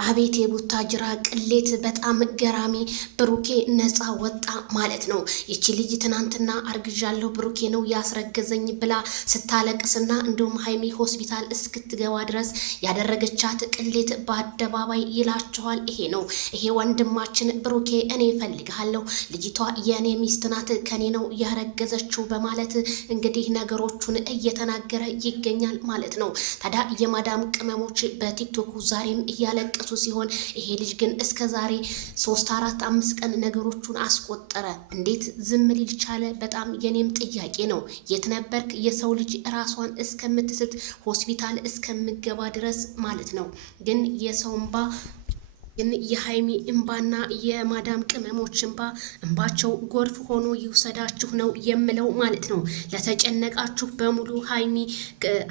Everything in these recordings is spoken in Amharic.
አቤት የቡታጅራ ቅሌት! በጣም ገራሚ። ብሩኬ ነፃ ወጣ ማለት ነው። ይቺ ልጅ ትናንትና አርግዣለሁ ብሩኬ ነው ያስረገዘኝ ብላ ስታለቅስና እንዲሁም ሀይሚ ሆስፒታል እስክትገባ ድረስ ያደረገቻት ቅሌት በአደባባይ ይላችኋል። ይሄ ነው ይሄ ወንድማችን ብሩኬ። እኔ እፈልግሃለሁ፣ ልጅቷ የእኔ ሚስት ናት፣ ከኔ ነው ያረገዘችው በማለት እንግዲህ ነገሮቹን እየተናገረ ይገኛል ማለት ነው። ታዲያ የማዳም ቅመሞች በቲክቶኩ ዛሬም እያለቀሱ ሲሆን ይሄ ልጅ ግን እስከ ዛሬ 3 4 5 ቀን ነገሮቹን አስቆጠረ። እንዴት ዝም ሊል ቻለ? በጣም የኔም ጥያቄ ነው። የት ነበርክ? የሰው ልጅ ራሷን እስከምትስት ሆስፒታል እስከምገባ ድረስ ማለት ነው። ግን የሰው እንባ ግን የሀይሚ እንባና የማዳም ቅመሞች እንባቸው ጎርፍ ሆኖ ይውሰዳችሁ ነው የምለው ማለት ነው። ለተጨነቃችሁ በሙሉ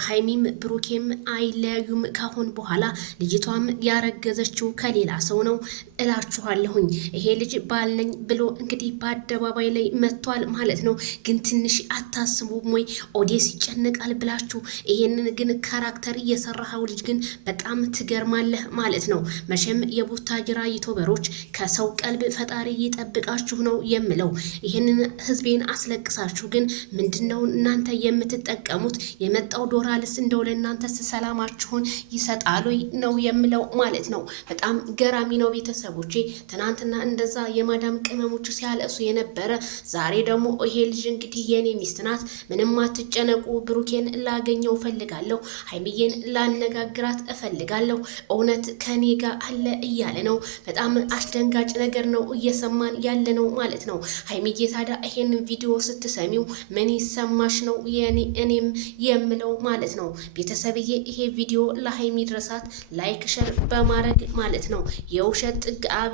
ሀይሚም ብሩኬም አይለያዩም ካሁን በኋላ። ልጅቷም ያረገዘችው ከሌላ ሰው ነው እላችኋለሁኝ። ይሄ ልጅ ባልነኝ ብሎ እንግዲህ በአደባባይ ላይ መጥቷል ማለት ነው። ግን ትንሽ አታስቡም ወይ? ኦዲየንስ ይጨነቃል ብላችሁ ይሄንን ግን ካራክተር እየሰራኸው ልጅ ግን በጣም ትገርማለህ ማለት ነው። መቼም የቡታጅራ ዩቱበሮች ከሰው ቀልብ ፈጣሪ ይጠብቃችሁ ነው የምለው። ይህንን ህዝቤን አስለቅሳችሁ ግን ምንድነው እናንተ የምትጠቀሙት? የመጣው ዶላርስ እንደው ለእናንተ ሰላማችሁን ይሰጣሉ ነው የምለው ማለት ነው። በጣም ገራሚ ነው ቤተሰቦቼ። ትናንትና እንደዛ የማዳም ቅመሞች ሲያለቅሱ የነበረ፣ ዛሬ ደግሞ ይሄ ልጅ እንግዲህ የኔ ሚስት ናት፣ ምንም አትጨነቁ፣ ብሩኬን ላገኘው እፈልጋለሁ፣ ሀይሚዬን ላነጋግራት እፈልጋለሁ፣ እውነት ከኔ ጋር አለ እያለ ነው። በጣም አስደንጋጭ ነገር ነው እየሰማን ያለ ነው ማለት ነው። ሀይሚዬ ታዲያ ይሄን ቪዲዮ ስትሰሚው ምን ይሰማሽ ነው እኔም የምለው ማለት ነው። ቤተሰብዬ ይሄ ቪዲዮ ለሀይሚ ድረሳት ላይክ ሸር በማድረግ ማለት ነው። የውሸት ጥግ አቤ